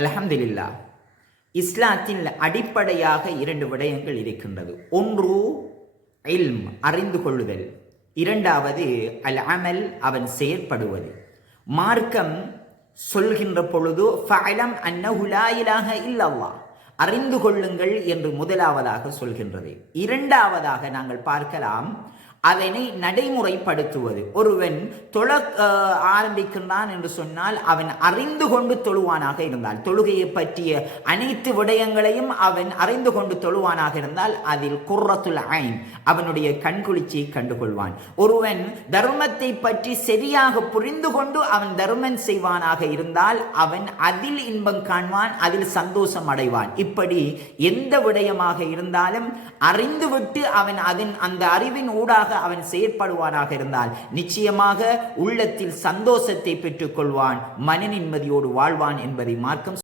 அல்ஹம்துலில்லாஹ். இஸ்லாத்தில் அடிப்படையாக 2 விடயங்கள் இருக்கின்றது. ஒன்று இல்ம், அறிந்து கொள்ளுதல். இரண்டாவது அல் அமல், அவன் செயற்படுவது. மார்க்கம் சொல்கின்ற பொழுது ஃபஅலம் அன்னஹு லா இலாஹ இல்லல்லாஹ், அறிந்து கொள்ளுங்கள் என்று முதலாவதாக சொல்கின்றது. இரண்டாவதாக நாங்கள் பார்க்கலாம் அதனை நடைமுறைப்படுத்துவது. ஒருவன் தொழ ஆரம்பிக்கின்றான் என்று சொன்னால் அவன் அறிந்து கொண்டு தொழுவானாக இருந்தால், தொழுகையை பற்றிய அனைத்து விடயங்களையும் அவன் அறிந்து கொண்டு தொழுவானாக இருந்தால் அதில் குர்ரத்துல் ஐன், அவனுடைய கண்குளிர்ச்சியை கண்டுகொள்வான். ஒருவன் தர்மத்தை பற்றி சரியாக புரிந்து கொண்டு அவன் தர்மம் செய்வானாக இருந்தால் அவன் அதில் இன்பம் காண்பான், அதில் சந்தோஷம் அடைவான். இப்படி எந்த விடயமாக இருந்தாலும் அறிந்துவிட்டு அவன் அந்த அறிவின் ஊடாக அவன் செயற்படுவானாக இருந்தால் நிச்சயமாக உள்ளத்தில் சந்தோஷத்தை பெற்றுக் கொள்வான், மன நிம்மதியோடு வாழ்வான் என்பதை மார்க்கம்